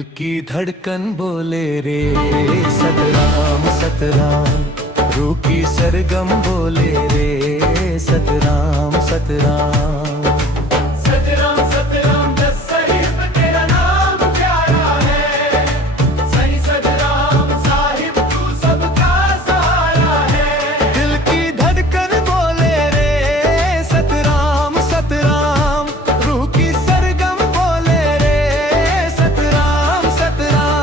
दिल की धड़कन बोले रे सतराम सतराम, रूह की सरगम बोले रे सतराम सतराम। सतराम सतराम दस साहिब तेरा नाम प्यारा है, सही सतराम साहिब तू सबका सहारा है। दिल की धड़कन बोले रे सतराम सतराम, रूह की सरगम बोले रे सतराम सतराम।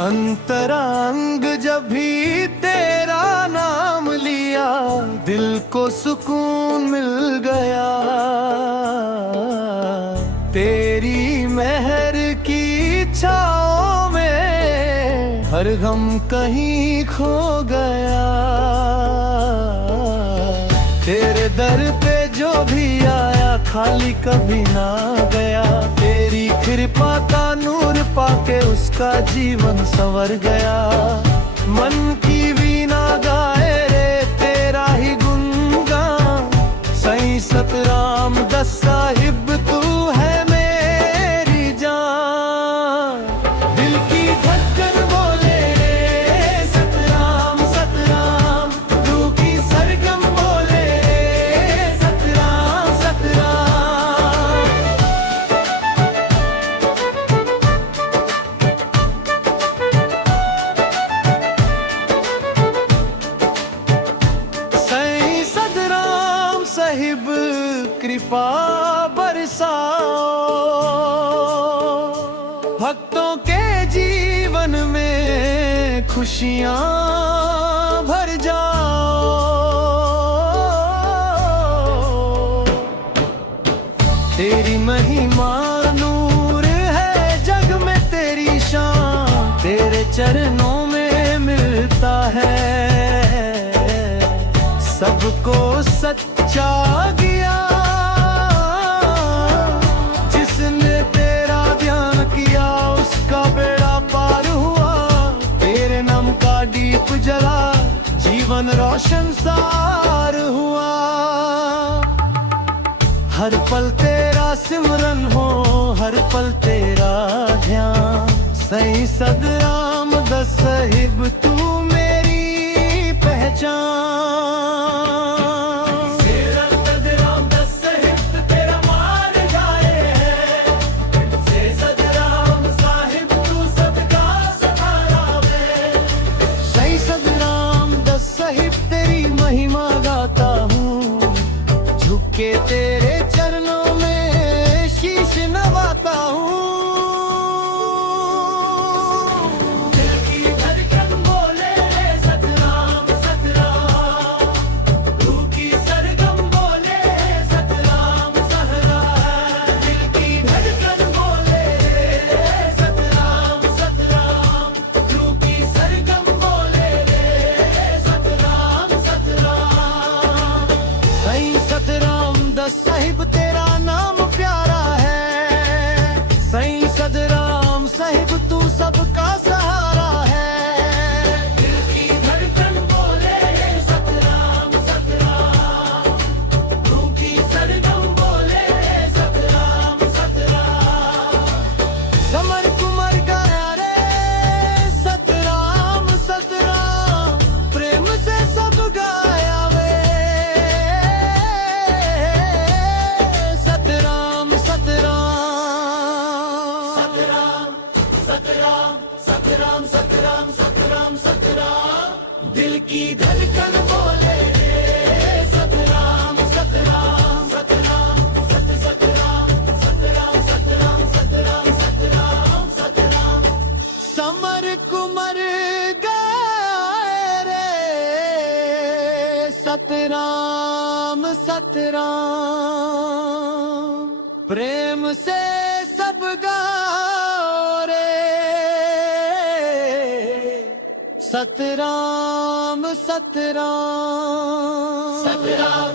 अंतरंग जब भी तेरा नाम लिया, दिल को सुकून मिल गया। तेरी मेहर की छाओं में हर गम कहीं खो गया। तेरे दर पे जो भी आया खाली कभी ना गया। तेरी कृपा का नूर पाके उसका जीवन संवर गया। मन की वीणा गाए रे तेरा ही गुणगान, सही सतराम दस साहिब तू है मेरी जान। दिल की धड़कन बोले रे सतराम सतराम, रूह की सरगम बोले रे सतराम सतराम। सही सतराम साहिब कृपा बरसाओ, भक्तों के जीवन में खुशियां भर जाओ। तेरी महिमा नूर है जग में तेरी शान, तेरे चरणों में मिलता है सबको सच्चा ज्ञान। जिसने तेरा ध्यान किया उसका बेड़ा पार हुआ। तेरे नाम का दीप जला जीवन रोशन सार हुआ। हर पल तेरा सिमरन हो, हर पल तेरा ध्यान, सही सतराम दस साहिब तू मेरी पहचान। तेरा सतराम दस साहिब तेरा मान जाए है, से सतराम साहिब तू सबका सहारा है। सही सतराम दस साहिब तेरी महिमा गाता हूँ, झुक के तेरे चरणों में शीश नवाता हूँ। दिल की धड़कन बोले रे सतराम सतराम, रूह की सरगम बोले रे सतराम सतराम। दिल की धड़कन बोले रे सतराम सतराम, रूह की सरगम बोले रे सतराम सतराम। सही सतराम दस साहिब तेरा नाम प्यारा है। सही सतराम साहिब तू सबका सहारा है। दिल की धड़कन बोले रे सतराम सतराम, रूह की सरगम बोले रे सतराम सतराम। समर कुमार गाया रे सतराम सतराम, प्रेम से सब गाया वे सतराम सतराम। सतराम सतराम सतराम सतराम सतराम सतराम। दिल की धड़कन बोले रे सतराम सतराम सतराम सत सतराम सतराम सतराम सतराम सतराम सतराम। समर कुमार गाए रे सतराम सतराम, प्रेम से सब गाओ रे सतराम सतराम। सतराम